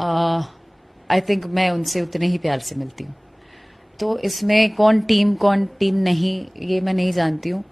I think मैं उनसे उतने ही प्यार से मिलती हूँ। तो इसमें कौन टीम नहीं, ये मैं नहीं जानती हूँ।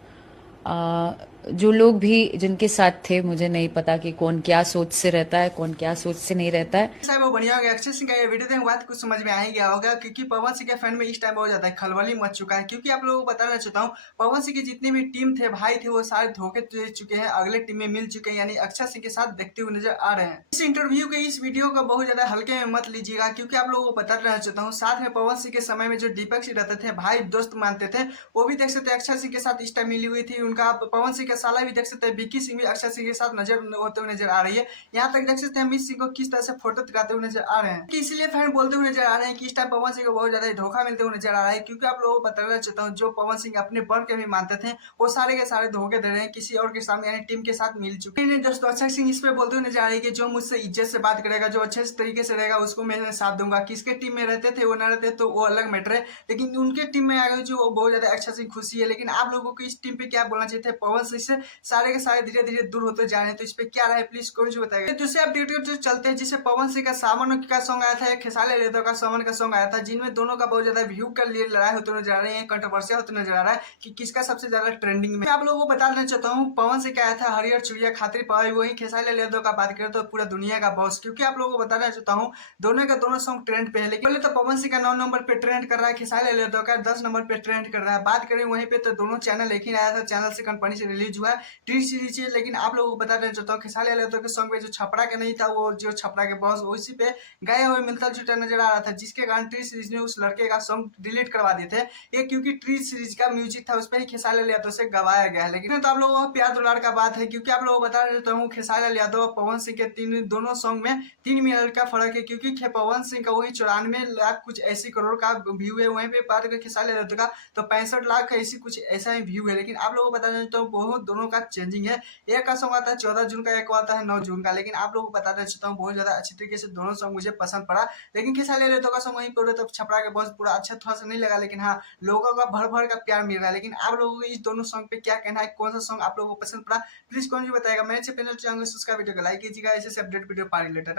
आ, जो लोग भी जिनके साथ थे, मुझे नहीं पता कि कौन क्या सोच से रहता है, कौन क्या सोच से नहीं रहता है। साहब वो बढ़िया हो गया। अक्षय सिंह का ये वीडियो देखने के बाद कुछ समझ में आ ही गया होगा, क्योंकि पवन सिंह के फैन में इस टाइम बहुत ज्यादा खलबली मच चुका है। क्योंकि आप लोगों को बताना चाहता हूँ, पवन सिंह की जितनी भी टीम थे, भाई थे, वो सारे धोखे दे चुके हैं, अगले टीम में मिल चुके हैं, यानी अक्षय सिंह के साथ देखते हुए नजर आ रहे हैं। इस इंटरव्यू के इस वीडियो को बहुत ज्यादा हल्के में मत लीजिएगा, क्योंकि आप लोगों को बताना चाहता हूँ, साथ में पवन सिंह के समय में जो दीपक सिंह रहते थे, भाई दोस्त मानते थे, वो भी देख सकते हैं अक्षय सिंह के साथ इस टाइम मिली हुई थी। उनका पवन सिंह का साला भी देख सकते हैं, विक्की सिंह भी अक्षय सिंह के साथ नजर होते हुए नजर आ रही है। यहाँ तक देख सकते हैं मिस सिंह को किस तरह से फोटो दिखाते हुए नजर आ रहे हैं, कि इसलिए फैन बोलते हुए नजर आ रहे हैं कि इस टाइम पवन सिंह को बहुत ज्यादा धोखा मिलते हुए नजर आ रहा है। क्योंकि आप लोगों को बताना चाहता हूँ, जो पवन सिंह अपने बढ़ के भी मानते थे, वो सारे के सारे धोखे दे रहे हैं, किसी और के सामने यानी टीम के साथ मिल चुके हैं। दोस्तों अक्षय सिंह इस पे बोलते हुए नजर आ रहे हैं कि जो मुझसे इज्जत से बात करेगा, जो अच्छे तरीके से रहेगा, उसको मैं साथ दूंगा। किसके टीम में रहते थे वो न रहते तो वो अलग मैटर है, लेकिन उनके टीम में आ गए जो बहुत ज्यादा अक्षय सिंह खुशी है। लेकिन आप लोगों को इस टीम पे क्या बोलना चाहिए थे, पवन सिंह से सारे के सारे धीरे धीरे दूर होते जा रहे हैं, तो इस पे क्या रहा है प्लीज कौन जो बताएगा। दूसरे अपडेट जो चलते हैं, जिसे पवन सिंह का सावन का सॉन्ग आया था, खेसारी यादव का सावन का सॉन्ग आया था, जिनमें दोनों का बहुत ज्यादा व्यू के लिए लड़ाई होते नजर आ रही है, कंट्रोवर्सिया होते नजर आ रहा है कि किसका सबसे ज्यादा ट्रेंडिंग में। मैं आप लोगों को बता देना चाहता हूँ, पवन सिंह का आया था हरियर चिड़िया खातिर पाई, वही खेसारी यादव का बात करें तो पूरा दुनिया का बॉस। क्योंकि आप लोगों को बताना चाहता हूँ, दोनों का दोनों सॉन्ग ट्रेंड पे है। लेकिन पहले तो पवन सिंह का 9 नंबर पे ट्रेंड कर रहा है, खेसारी यादव का 10 नंबर पे ट्रेंड कर रहा है। बात करें वहीं पे तो दोनों चैनल एक ही आया था, चैनल से कंपनी से रिलीज हुआ है टी सीरीज। लेकिन आप लोगों को बता देना चाहता हूँ, खेसारी यादव के सॉन्ग में जो छपरा के नहीं था, वो जो छपरा के बॉस उसी पे गए हुए मिलता जुलता नजर आ रहा था, जिसके कारण ट्री सीरीज ने उस लड़के का सॉन्ग डिलीट करवा दिए थे। ये क्योंकि ट्री सीरीज का म्यूजिक था, उस पर ही खेसारी यादव से गवाया गया है। लेकिन तो आप लोगों को प्यार दुलार का बात है, क्योंकि आप लोगों को बता देता हूँ, खेसारी यादव और पवन सिंह के तीन दोनों सॉन्ग में 3 मिनट का फर्क है। क्योंकि पवन सिंह का वही 94 लाख कुछ ऐसी करोड़ का व्यू है, वहीं पे बात करें खेसारी यादव का तो 65 लाख ऐसी कुछ ऐसा ही व्यू है। लेकिन आप लोगों को बता देता हूँ, बहुत दोनों का चेंजिंग है। एक का सॉन्ग आता है 14 जून का, एक आता है 9 जून का। लेकिन आप लोगों को बताना चाहता हूँ, बहुत ज्यादा अच्छी तरीके से दोनों सॉन्ग मुझे पसंद पड़ा। लेकिन खेसारी यादव का सॉन्ग वहीं पे तो छपरा के बॉस पूरा अच्छा थोड़ा सा नहीं लगा। लेकिन हाँ, लोगों का भर भर का प्यार मिल रहा है। लेकिन आप लोगों को इस दोनों सॉन्ग पे क्या कहना है, कौन सा सॉन्ग आप लोगों को पसंद पड़ा, प्लीज कौन जी बताएगा। मेरे चैनल सब्सक्राइब वीडियो को लाइक कीजिएगा, ऐसे अपडेट वीडियो पा रिलेटेड।